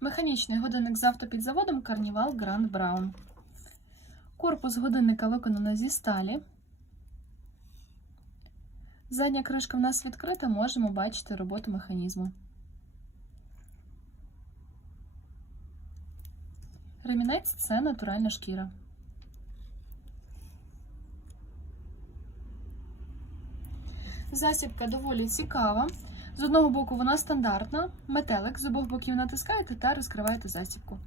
Механічний годинник з автопідзаводом Carnival Grand Brown. Корпус годинника виконано зі сталі. Задня кришка в нас відкрита, можемо бачити роботу механізму. Ремінець це натуральна шкіра. Засібка доволі цікава. З одного боку вона стандартна, метелик з обох боків натискаєте та розкриваєте засібку.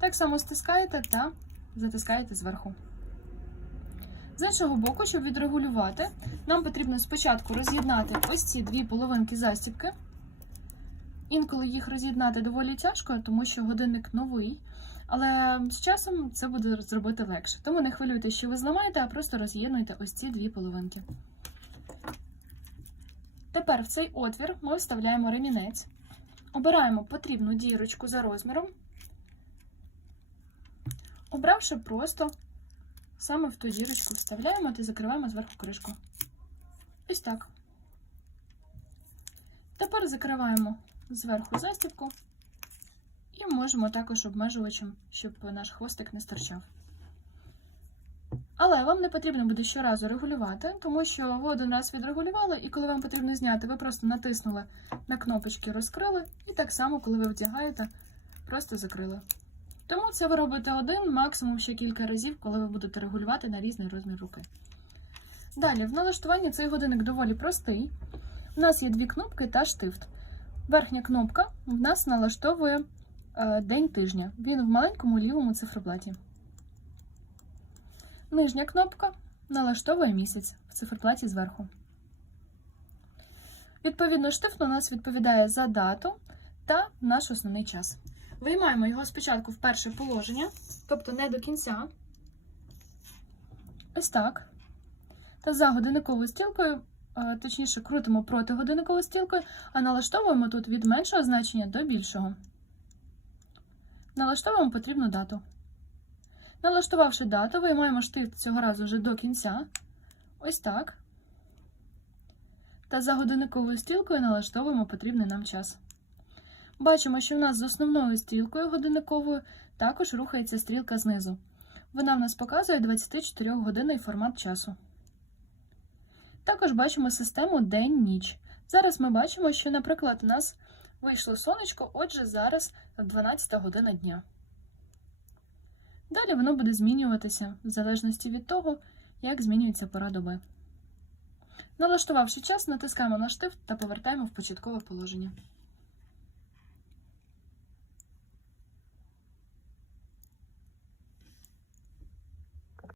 Так само стискаєте та затискаєте зверху. З іншого боку, щоб відрегулювати, нам потрібно спочатку роз'єднати ось ці дві половинки застібки. Інколи їх роз'єднати доволі тяжко, тому що годинник новий. Але з часом це буде зробити легше. Тому не хвилюйтеся, що ви зламаєте, а просто роз'єднуйте ось ці дві половинки. Тепер в цей отвір ми вставляємо ремінець, обираємо потрібну дірочку за розміром, обравши просто саме в ту дірочку вставляємо та закриваємо зверху кришку. Ось так. Тепер закриваємо зверху застібку і можемо також обмежувачем, щоб наш хвостик не стирчав. Але вам не потрібно буде щоразу регулювати, тому що ви один раз відрегулювали, і коли вам потрібно зняти, ви просто натиснули на кнопочки розкрили, і так само, коли ви вдягаєте, просто закрили. Тому це ви робите один, максимум ще кілька разів, коли ви будете регулювати на різний розмір руки. Далі, в налаштуванні цей годинник доволі простий. У нас є дві кнопки та штифт. Верхня кнопка в нас налаштовує е, день тижня. Він в маленькому лівому цифроплаті. Нижня кнопка налаштовує місяць в циферплаті зверху. Відповідно, штифт у нас відповідає за дату та наш основний час. Виймаємо його спочатку в перше положення, тобто не до кінця. Ось так. Та за годинниковою стілкою, е, точніше, крутимо проти годинниковою стілкою, а налаштовуємо тут від меншого значення до більшого. Налаштовуємо потрібну дату. Налаштувавши дату, виймаємо штифт цього разу вже до кінця. Ось так. Та за годинниковою стрілкою налаштовуємо потрібний нам час. Бачимо, що в нас з основною стрілкою годинниковою також рухається стрілка знизу. Вона в нас показує 24 годинний формат часу. Також бачимо систему день-ніч. Зараз ми бачимо, що, наприклад, у нас вийшло сонечко, отже, зараз 12 година дня. Далі воно буде змінюватися в залежності від того, як змінюється пора доби. Налаштувавши час, натискаємо на штифт та повертаємо в початкове положення.